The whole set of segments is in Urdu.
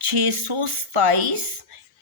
627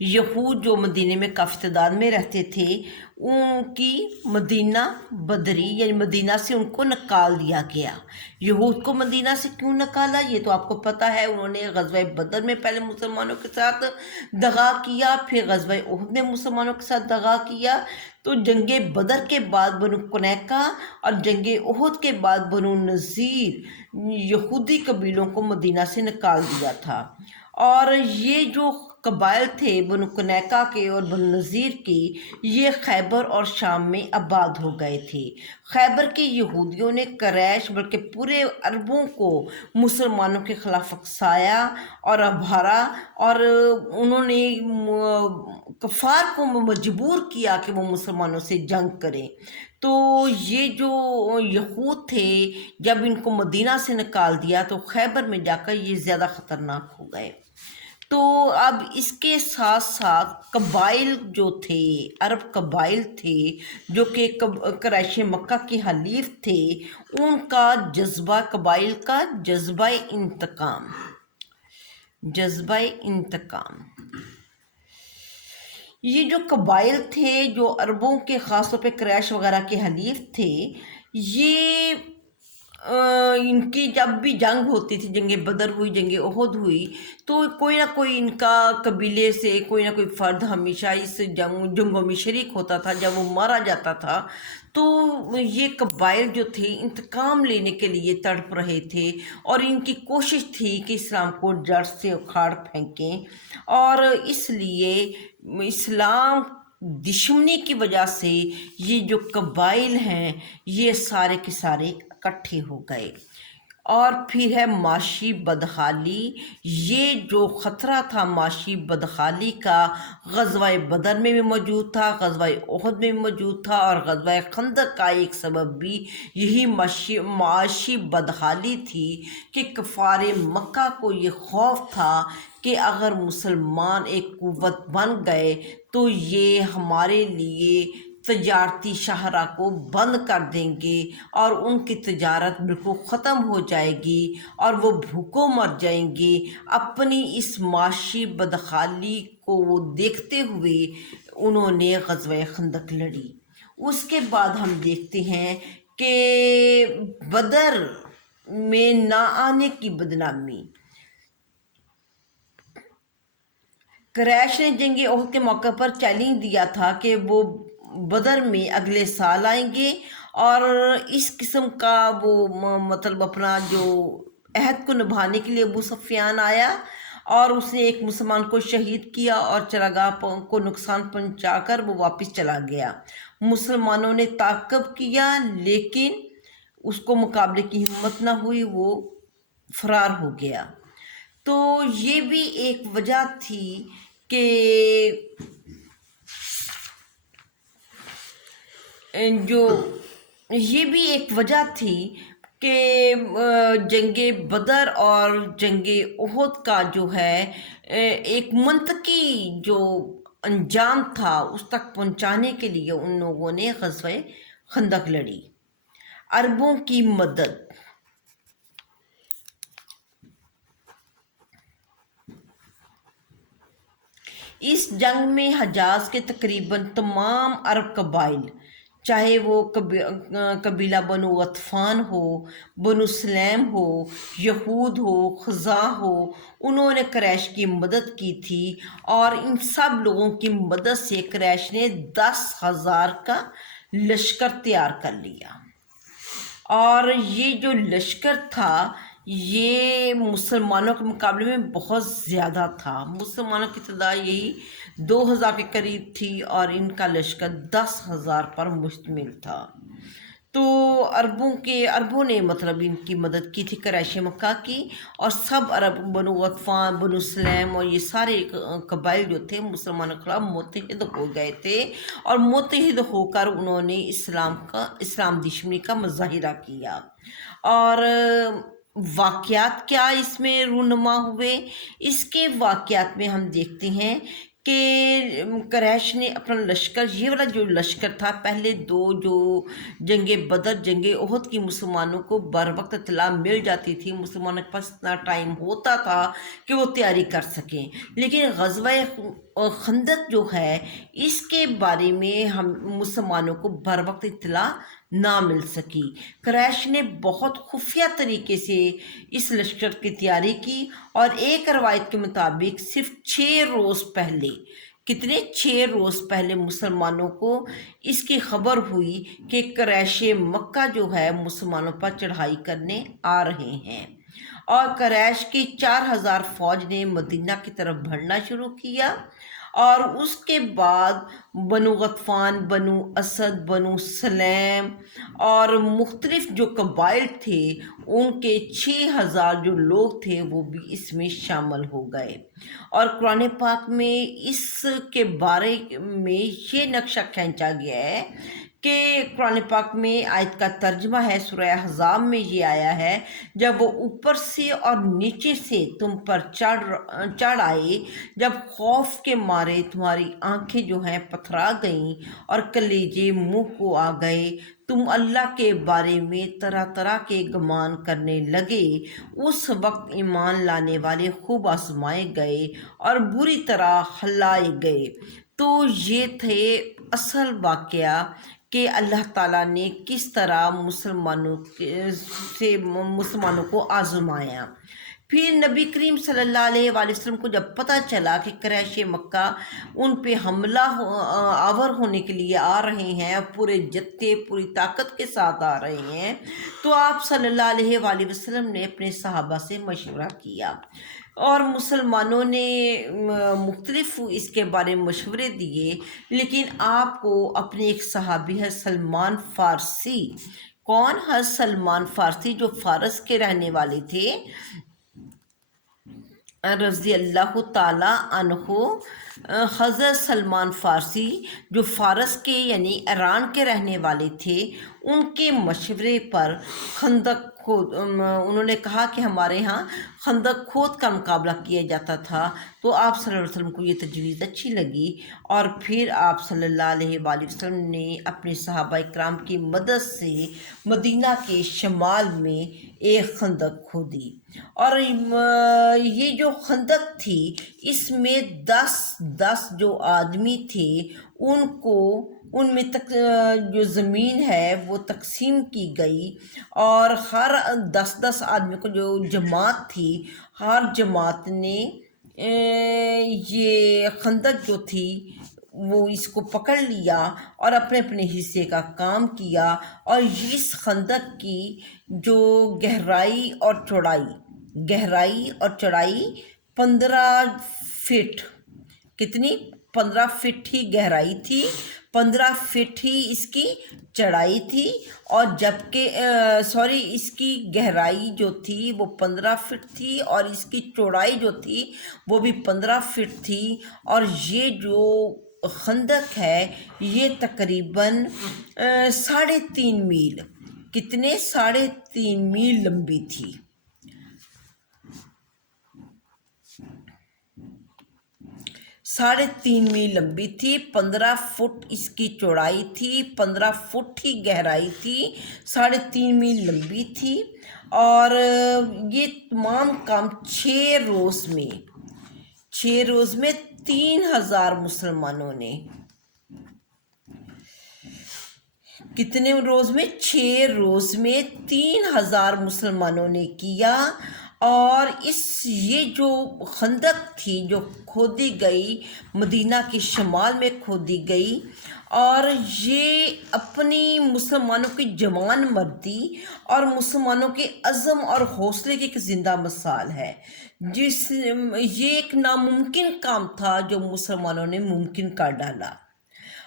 یہود جو مدینے میں کافی تعداد میں رہتے تھے، ان کی مدینہ بدری یعنی مدینہ سے ان کو نکال دیا گیا۔ یہود کو مدینہ سے کیوں نکالا یہ تو آپ کو پتہ ہے، انہوں نے غزوہ بدر میں پہلے مسلمانوں کے ساتھ دغا کیا، پھر غزوہ احد میں مسلمانوں کے ساتھ دغا کیا، تو جنگ بدر کے بعد بنو قنیقہ اور جنگ احد کے بعد بنو نذیر یہودی قبیلوں کو مدینہ سے نکال دیا تھا، اور یہ جو قبائل تھے بنو قنیقہ کے اور بنو نذیر کی، یہ خیبر اور شام میں آباد ہو گئے تھے۔ خیبر کے یہودیوں نے قریش بلکہ پورے عربوں کو مسلمانوں کے خلاف اکسایا اور ابھارا، اور انہوں نے کفار کو مجبور کیا کہ وہ مسلمانوں سے جنگ کریں۔ تو یہ جو یہود تھے، جب ان کو مدینہ سے نکال دیا تو خیبر میں جا کر یہ زیادہ خطرناک ہو گئے۔ تو اب اس کے ساتھ ساتھ قبائل جو تھے، عرب قبائل تھے جو کہ قریش مکہ کے حلیف تھے، ان کا جذبہ، قبائل کا جذبہ انتقام، یہ جو قبائل تھے جو عربوں کے خاص طور پہ قریش وغیرہ کے حلیف تھے، یہ ان کی جب بھی جنگ ہوتی تھی، جنگ بدر ہوئی، جنگ احد ہوئی، تو کوئی نہ کوئی ان کا قبیلے سے کوئی نہ کوئی فرد ہمیشہ اس جنگوں میں شریک ہوتا تھا۔ جب وہ مارا جاتا تھا تو یہ قبائل جو تھے انتقام لینے کے لیے تڑپ رہے تھے، اور ان کی کوشش تھی کہ اسلام کو جڑ سے اکھاڑ پھینکیں، اور اس لیے اسلام دشمنی کی وجہ سے یہ جو قبائل ہیں یہ سارے کے سارے اکٹھے ہو گئے۔ اور پھر ہے معاشی بدحالی، یہ جو خطرہ تھا معاشی بدحالی کا، غزوہ بدر میں بھی موجود تھا، غزوہ احد میں بھی موجود تھا، اور غزوہ خندق کا ایک سبب بھی یہی معاشی بدحالی تھی کہ کفار مکہ کو یہ خوف تھا کہ اگر مسلمان ایک قوت بن گئے تو یہ ہمارے لیے تجارتی شاہراہ کو بند کر دیں گے، اور ان کی تجارت بالکل ختم ہو جائے گی، اور وہ بھوکوں مر جائیں گے۔ اپنی اس معاشی بدحالی کو وہ دیکھتے ہوئے انہوں نے غزوہ خندق لڑی۔ اس کے بعد ہم دیکھتے ہیں کہ بدر میں نہ آنے کی بدنامی، قریش نے جنگ احد کے موقع پر چیلنج دیا تھا کہ وہ بدر میں اگلے سال آئیں گے، اور اس قسم کا وہ مطلب اپنا جو عہد کو نبھانے کے لیے ابو سفیان آیا، اور اس نے ایک مسلمان کو شہید کیا اور چراگاہ کو نقصان پہنچا کر وہ واپس چلا گیا۔ مسلمانوں نے تعاقب کیا لیکن اس کو مقابلے کی ہمت نہ ہوئی، وہ فرار ہو گیا۔ تو یہ بھی ایک وجہ تھی کہ جنگ بدر اور جنگ احد کا جو ہے ایک منطقی جو انجام تھا اس تک پہنچانے کے لیے ان لوگوں نے غزوہ خندق لڑی۔ عربوں کی مدد، اس جنگ میں حجاز کے تقریباً تمام عرب قبائل، چاہے وہ قبیلہ بنو غطفان ہو، بنو سلیم ہو، یہود ہو، خزاع ہو، انہوں نے قریش کی مدد کی تھی، اور ان سب لوگوں کی مدد سے قریش نے 10,000 کا لشکر تیار کر لیا، اور یہ جو لشکر تھا یہ مسلمانوں کے مقابلے میں بہت زیادہ تھا۔ مسلمانوں کی تعداد یہی 2,000 کے قریب تھی، اور ان کا لشکر 10,000 پر مشتمل تھا۔ تو عربوں نے مطلب ان کی مدد کی تھی قریش مکہ کی، اور سب عرب بنو غطفان، بنو سلیم اور یہ سارے قبائل جو تھے مسلمانوں کے خلاف متحد ہو گئے تھے، اور متحد ہو کر انہوں نے اسلام دشمنی کا مظاہرہ کیا۔ اور واقعات کیا اس میں رونما ہوئے؟ اس کے واقعات میں ہم دیکھتے ہیں کہ قریش نے اپنا لشکر، یہ والا جو لشکر تھا، پہلے دو جو جنگ بدر، جنگ احد کی مسلمانوں کو بر وقت اطلاع مل جاتی تھی، مسلمانوں کے پاس اتنا ٹائم ہوتا تھا کہ وہ تیاری کر سکیں، لیکن غزوہ خندق جو ہے اس کے بارے میں ہم مسلمانوں کو بر وقت اطلاع نہ مل سکی۔ قریش نے بہت خفیہ طریقے سے اس لشکر کی تیاری کی، اور ایک روایت کے مطابق صرف 6 روز پہلے، کتنے 6 روز پہلے مسلمانوں کو اس کی خبر ہوئی کہ قریش مکہ جو ہے مسلمانوں پر چڑھائی کرنے آ رہے ہیں، اور قریش کی 4000 فوج نے مدینہ کی طرف بڑھنا شروع کیا، اور اس کے بعد بنو غطفان، بنو اسد، بنو سلیم اور مختلف جو قبائل تھے ان کے 6000 جو لوگ تھے وہ بھی اس میں شامل ہو گئے۔ اور قرآن پاک میں اس کے بارے میں یہ نقشہ کھینچا گیا ہے کہ قرآن پاک میں آیت کا ترجمہ ہے، سورہ احزاب میں یہ آیا ہے، جب وہ اوپر سے اور نیچے سے تم پر چڑھ آئے، جب خوف کے مارے تمہاری آنکھیں جو ہیں پتھرا گئیں اور کلیجے منہ کو آ گئے، تم اللہ کے بارے میں طرح طرح کے گمان کرنے لگے، اس وقت ایمان لانے والے خوب آزمائے گئے اور بری طرح ہلائے گئے۔ تو یہ تھے اصل واقعہ کہ اللہ تعالیٰ نے کس طرح مسلمانوں کو آزمایا۔ پھر نبی کریم صلی اللہ علیہ وآلہ وسلم کو جب پتہ چلا کہ قریش مکہ ان پہ حملہ آور ہونے کے لیے آ رہے ہیں، پورے جتھے پوری طاقت کے ساتھ آ رہے ہیں، تو آپ صلی اللہ علیہ وآلہ وسلم نے اپنے صحابہ سے مشورہ کیا، اور مسلمانوں نے مختلف اس کے بارے میں مشورے دیے، لیکن آپ کو اپنے ایک صحابی ہے سلمان فارسی، کون ہے سلمان فارسی، جو فارس کے رہنے والے تھے رضی اللہ تعالیٰ عنہ، حضرت سلمان فارسی جو فارس کے یعنی ایران کے رہنے والے تھے، ان کے مشورے پر خندق کھود، انہوں نے کہا کہ ہمارے ہاں خندق کھود کا مقابلہ کیا جاتا تھا، تو آپ صلی اللہ علیہ وسلم کو یہ تجویز اچھی لگی، اور پھر آپ صلی اللہ علیہ وآلہ وسلم نے اپنے صحابہ اکرام کی مدد سے مدینہ کے شمال میں ایک خندق کھودی، اور یہ جو خندق تھی اس میں 10 جو آدمی تھے ان میں جو زمین ہے وہ تقسیم کی گئی، اور ہر 10 آدمی کو جو جماعت تھی، ہر جماعت نے یہ خندق جو تھی وہ اس کو پکڑ لیا اور اپنے اپنے حصے کا کام کیا، اور اس خندق کی جو گہرائی اور چوڑائی 15 فٹ، کتنی 15 فٹ ہی گہرائی تھی، 15 فٹ ہی اس کی چڑھائی تھی، اور جبکہ اس کی گہرائی جو تھی وہ 15 فٹ تھی، اور اس کی چوڑائی جو تھی وہ بھی 15 فٹ تھی، اور یہ جو خندق ہے یہ تقریباً 3.5 میل، کتنے 3.5 میل لمبی تھی۔ 3.5 میل لمبی تھی، 15 فٹ اس کی چوڑائی تھی، 15 فٹ ہی گہرائی تھی، 3.5 میل لمبی تھی، اور یہ تمام کام 6 روز میں 3000 مسلمانوں نے، کتنے روز میں 6 روز میں 3000 مسلمانوں نے کیا، اور یہ جو خندق تھی جو کھودی گئی مدینہ کے شمال میں کھودی گئی، اور یہ اپنی مسلمانوں کی جوان مردی اور مسلمانوں کے عزم اور حوصلے کی ایک زندہ مثال ہے، یہ ایک ناممکن کام تھا جو مسلمانوں نے ممکن کر ڈالا۔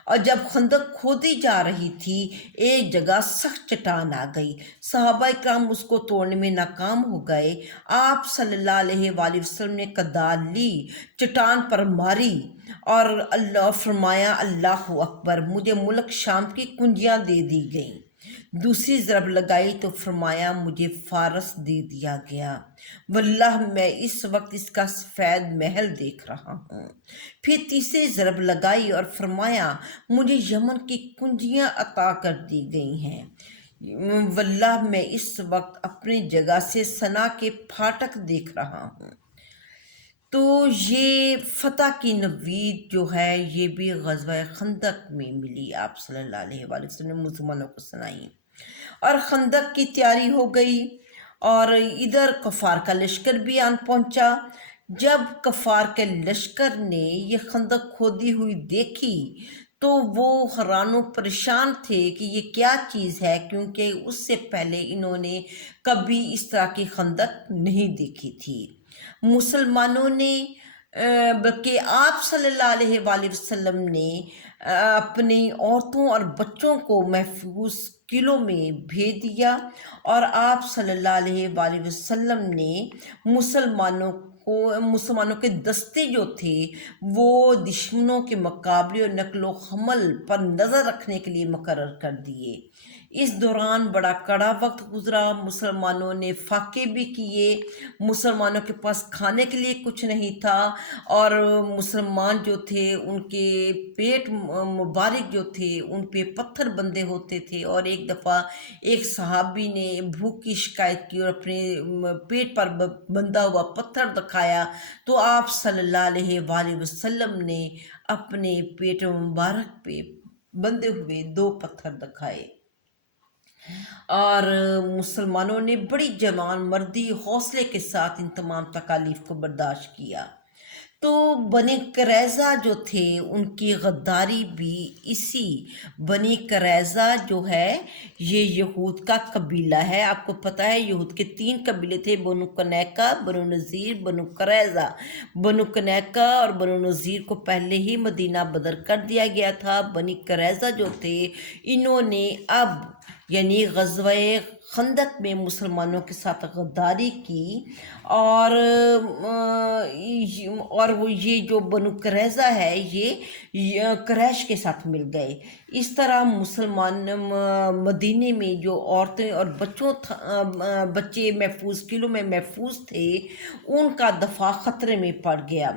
اور جب خندق کھودی جا رہی تھی ایک جگہ سخت چٹان آ گئی، صحابہ اکرام اس کو توڑنے میں ناکام ہو گئے، آپ صلی اللہ علیہ وآلہ وسلم نے کدال لی، چٹان پر ماری اور اللہ فرمایا اللہ اکبر، مجھے ملک شام کی کنجیاں دے دی گئیں۔ دوسری ضرب لگائی تو فرمایا مجھے فارس دے دیا گیا، واللہ میں اس وقت اس کا سفید محل دیکھ رہا ہوں۔ پھر تیسری ضرب لگائی اور فرمایا مجھے یمن کی کنجیاں عطا کر دی گئی ہیں، واللہ میں اس وقت اپنی جگہ سے صنع کے پھاٹک دیکھ رہا ہوں۔ تو یہ فتح کی نوید جو ہے یہ بھی غزوہ خندق میں ملی، آپ صلی اللہ علیہ وآلہ وسلم نے مسلمانوں کو سنائی، اور خندق کی تیاری ہو گئی، اور ادھر کفار کا لشکر بھی آن پہنچا۔ جب کفار کے لشکر نے یہ خندق کھودی ہوئی دیکھی تو وہ حیران و پریشان تھے کہ یہ کیا چیز ہے، کیونکہ اس سے پہلے انہوں نے کبھی اس طرح کی خندق نہیں دیکھی تھی۔ مسلمانوں نے بلکہ آپ صلی اللہ علیہ وآلہ وسلم نے اپنی عورتوں اور بچوں کو محفوظ قلعوں میں بھیج دیا، اور آپ صلی اللہ علیہ وآلہ وسلم نے مسلمانوں کے دستے جو تھے وہ دشمنوں کے مقابلے اور نقل و حمل پر نظر رکھنے کے لیے مقرر کر دیے۔ اس دوران بڑا کڑا وقت گزرا، مسلمانوں نے فاقے بھی کیے، مسلمانوں کے پاس کھانے کے لیے کچھ نہیں تھا، اور مسلمان جو تھے ان کے پیٹ مبارک جو تھے ان پہ پتھر بندھے ہوتے تھے، اور ایک دفعہ ایک صحابی نے بھوک کی شکایت کی اور اپنے پیٹ پر بندھا ہوا پتھر دکھایا، تو آپ صلی اللہ علیہ وآلہ وسلم نے اپنے پیٹ مبارک پہ بندھے ہوئے 2 پتھر دکھائے، اور مسلمانوں نے بڑی جوان مردی حوصلے کے ساتھ ان تمام تکالیف کو برداشت کیا۔ تو بنی قریظہ جو تھے ان کی غداری بھی بنی قریظہ جو ہے یہ یہود کا قبیلہ ہے۔ آپ کو پتہ ہے یہود کے 3 قبیلے تھے، بنو قنیقہ، بنو نذیر، بنو قریظہ۔ بنو قنیقہ اور بنو نذیر کو پہلے ہی مدینہ بدر کر دیا گیا تھا۔ بنی قریظہ جو تھے انہوں نے اب یعنی غزوہ خندق میں مسلمانوں کے ساتھ غداری کی، اور وہ یہ جو بنو قریظہ ہے یہ قریش کے ساتھ مل گئے۔ اس طرح مسلمان مدینے میں جو عورتیں اور بچے محفوظ قلعوں میں محفوظ تھے ان کا دفاع خطرے میں پڑ گیا،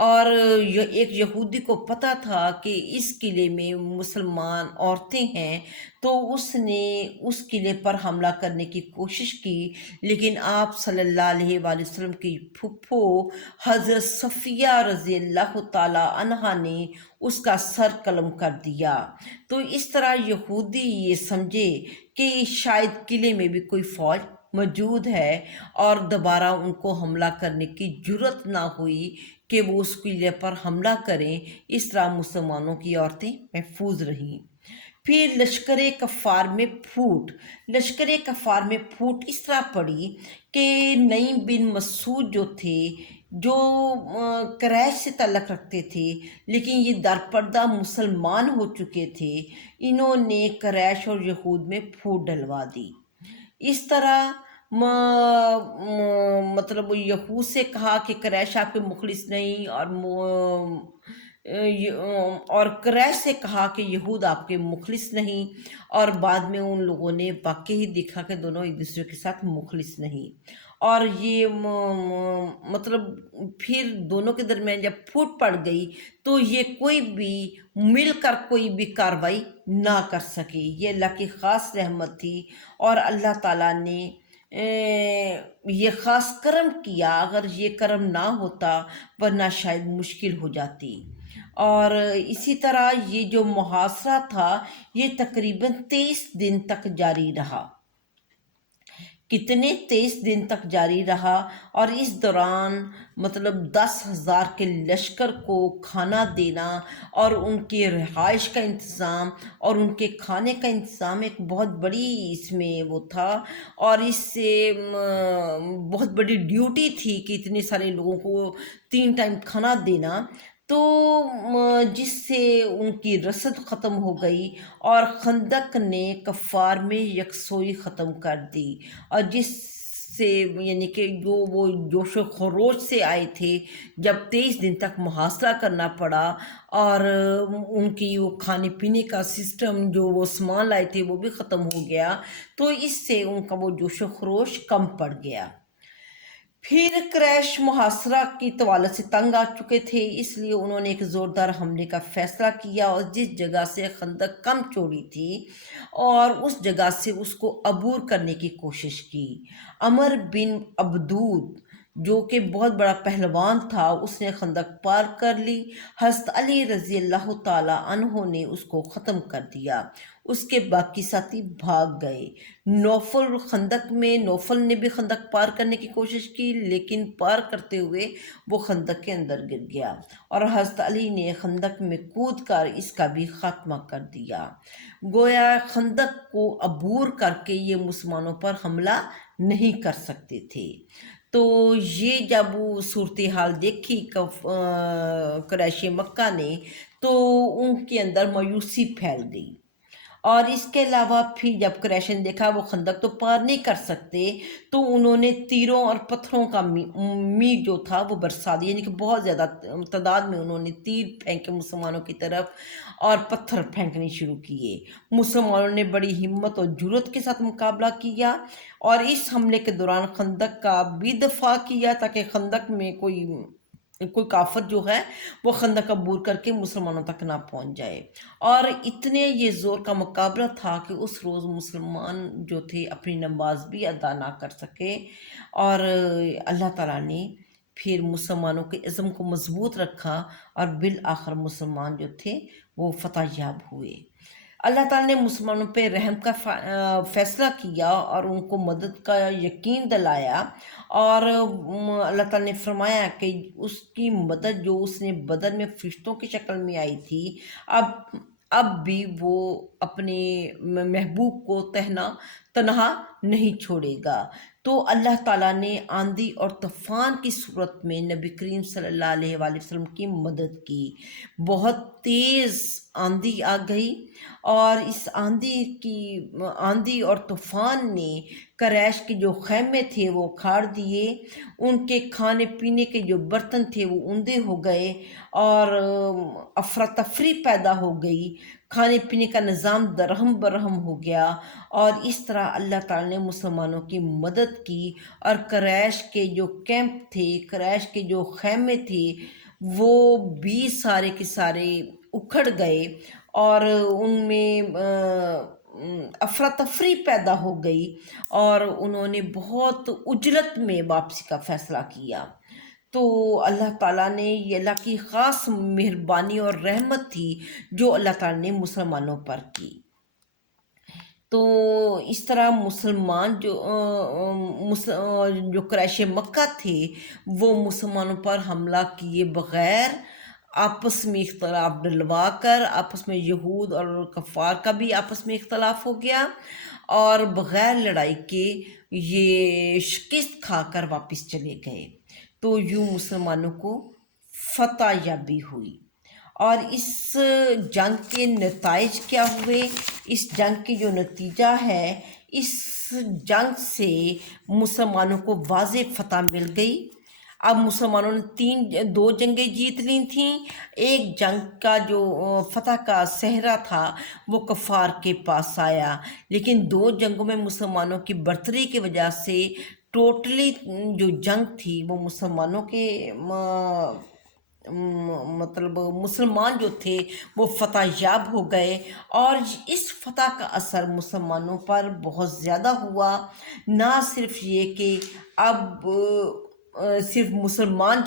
اور ایک یہودی کو پتہ تھا کہ اس قلعے میں مسلمان عورتیں ہیں، تو اس نے اس قلعے پر حملہ کرنے کی کوشش کی، لیکن آپ صلی اللہ علیہ وآلہ وسلم کی پھپھو حضرت صفیہ رضی اللہ تعالی عنہا نے اس کا سر قلم کر دیا۔ تو اس طرح یہودی یہ سمجھے کہ شاید قلعے میں بھی کوئی فوج موجود ہے، اور دوبارہ ان کو حملہ کرنے کی جرت نہ ہوئی کہ وہ اس قلعے پر حملہ کریں۔ اس طرح مسلمانوں کی عورتیں محفوظ رہیں۔ پھر لشکر کفار میں پھوٹ اس طرح پڑی کہ نعیم بن مسعود جو تھے جو قریش سے تعلق رکھتے تھے لیکن یہ درپردہ مسلمان ہو چکے تھے، انہوں نے قریش اور یہود میں پھوٹ ڈلوا دی۔ اس طرح مطلب یہود سے کہا کہ قریش آپ کے مخلص نہیں، اور قریش سے کہا کہ یہود آپ کے مخلص نہیں، اور بعد میں ان لوگوں نے واقعی دیکھا کہ دونوں ایک دوسرے کے ساتھ مخلص نہیں، اور یہ مطلب پھر دونوں کے درمیان جب پھوٹ پڑ گئی تو یہ کوئی بھی مل کر کوئی بھی کاروائی نہ کر سکے۔ یہ اللہ کی خاص رحمت تھی، اور اللہ تعالیٰ نے یہ خاص کرم کیا، اگر یہ کرم نہ ہوتا ورنہ شاید مشکل ہو جاتی۔ اور اسی طرح یہ جو محاصرہ تھا یہ تقریباً 23 دن تک جاری رہا۔ کتنے 23 دن تک جاری رہا، اور اس دوران مطلب 10,000 کے لشکر کو کھانا دینا اور ان کی رہائش کا انتظام اور ان کے کھانے کا انتظام ایک بہت بڑی اس میں وہ تھا، اور اس سے بہت بڑی ڈیوٹی تھی کہ اتنے سارے لوگوں کو 3 ٹائم کھانا دینا، تو جس سے ان کی رسد ختم ہو گئی، اور خندق نے کفار میں یکسوئی ختم کر دی، اور جس سے یعنی کہ جو وہ جوش و خروش سے آئے تھے، جب 23 دن تک محاصرہ کرنا پڑا اور ان کی وہ کھانے پینے کا سسٹم جو وہ سامان لائے تھے وہ بھی ختم ہو گیا، تو اس سے ان کا وہ جوش و خروش کم پڑ گیا۔ پھر قریش محاصرہ کی طوالت سے تنگ آ چکے تھے، اس لیے انہوں نے ایک زوردار حملے کا فیصلہ کیا اور جس جگہ سے خندق کم چوڑی تھی اور اس جگہ سے اس کو عبور کرنے کی کوشش کی۔ عمر بن عبدود جو کہ بہت بڑا پہلوان تھا، اس نے خندق پار کر لی۔ حضرت علی رضی اللہ تعالیٰ عنہ نے اس کو ختم کر دیا، اس کے باقی ساتھی بھاگ گئے۔ نوفل نے بھی خندق پار کرنے کی کوشش کی، لیکن پار کرتے ہوئے وہ خندق کے اندر گر گیا اور حضرت علی نے خندق میں کود کر اس کا بھی خاتمہ کر دیا۔ گویا خندق کو عبور کر کے یہ مسلمانوں پر حملہ نہیں کر سکتے تھے۔ تو یہ جب وہ صورتحال دیکھی قریش مکہ نے، تو ان کے اندر مایوسی پھیل گئی۔ اور اس کے علاوہ پھر جب قریش نے دیکھا وہ خندق تو پار نہیں کر سکتے، تو انہوں نے تیروں اور پتھروں کا میغ جو تھا وہ برسا دیا، یعنی کہ بہت زیادہ تعداد میں انہوں نے تیر پھینکے مسلمانوں کی طرف اور پتھر پھینکنے شروع کیے۔ مسلمانوں نے بڑی ہمت اور جرأت کے ساتھ مقابلہ کیا اور اس حملے کے دوران خندق کا بھی دفاع کیا، تاکہ خندق میں کوئی کافر جو ہے وہ خندق عبور کر کے مسلمانوں تک نہ پہنچ جائے۔ اور اتنے یہ زور کا مقابلہ تھا کہ اس روز مسلمان جو تھے اپنی نماز بھی ادا نہ کر سکے، اور اللہ تعالیٰ نے پھر مسلمانوں کے عزم کو مضبوط رکھا اور بالآخر مسلمان جو تھے وہ فتح یاب ہوئے۔ اللہ تعالیٰ نے مسلمانوں پہ رحم کا فیصلہ کیا اور ان کو مدد کا یقین دلایا، اور اللہ تعالیٰ نے فرمایا کہ اس کی مدد جو اس نے بدر میں فرشتوں کی شکل میں آئی تھی، اب بھی وہ اپنے محبوب کو تنہا نہیں چھوڑے گا۔ تو اللہ تعالیٰ نے آندھی اور طوفان کی صورت میں نبی کریم صلی اللہ علیہ وآلہ وسلم کی مدد کی۔ بہت تیز آندھی آ گئی اور اس آندھی اور طوفان نے قریش کے جو خیمے تھے وہ اکھاڑ دیے، ان کے کھانے پینے کے جو برتن تھے وہ اوندے ہو گئے اور افراتفری پیدا ہو گئی، کھانے پینے کا نظام درہم برہم ہو گیا، اور اس طرح اللہ تعالیٰ نے مسلمانوں کی مدد کی اور قریش کے جو کیمپ تھے، قریش کے جو خیمے تھے وہ بھی سارے کے سارے اکھڑ گئے اور ان میں افراتفری پیدا ہو گئی، اور انہوں نے بہت اجلت میں واپسی کا فیصلہ کیا۔ تو اللہ تعالیٰ نے یہ اللہ کی خاص مہربانی اور رحمت تھی جو اللہ تعالیٰ نے مسلمانوں پر کی۔ تو اس طرح مسلمان جو قریش مکہ تھے وہ مسلمانوں پر حملہ کیے بغیر آپس میں اختلاف ڈلوا کر، آپس میں یہود اور کفار کا بھی آپس میں اختلاف ہو گیا، اور بغیر لڑائی کے یہ شکست کھا کر واپس چلے گئے۔ تو یوں مسلمانوں کو فتح یابی ہوئی۔ اور اس جنگ کے نتائج کیا ہوئے؟ اس جنگ کے جو نتیجہ ہے، اس جنگ سے مسلمانوں کو واضح فتح مل گئی۔ اب مسلمانوں نے 2 جنگیں جیت لی تھیں۔ ایک جنگ کا جو فتح کا صحرا تھا وہ کفار کے پاس آیا، لیکن 2 جنگوں میں مسلمانوں کی برتری کی وجہ سے ٹوٹلی جو جنگ تھی وہ مسلمانوں کے مسلمان جو تھے وہ فتح یاب ہو گئے، اور اس فتح کا اثر مسلمانوں پر بہت زیادہ ہوا۔ نہ صرف یہ کہ اب صرف مسلمان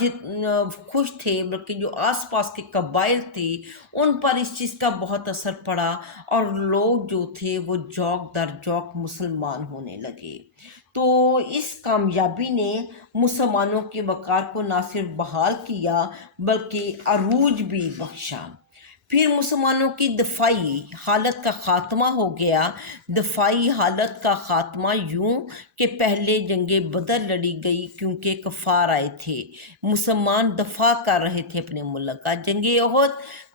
خوش تھے، بلکہ جو آس پاس کے قبائل تھے ان پر اس چیز کا بہت اثر پڑا، اور لوگ جو تھے وہ جوک در جوک مسلمان ہونے لگے۔ تو اس کامیابی نے مسلمانوں کے وقار کو نہ صرف بحال کیا بلکہ عروج بھی بخشا۔ پھر مسلمانوں کی دفاعی حالت کا خاتمہ ہو گیا۔ دفاعی حالت کا خاتمہ یوں کہ پہلے جنگ بدر لڑی گئی کیونکہ کفار آئے تھے، مسلمان دفاع کر رہے تھے اپنے ملک کا۔ جنگ احد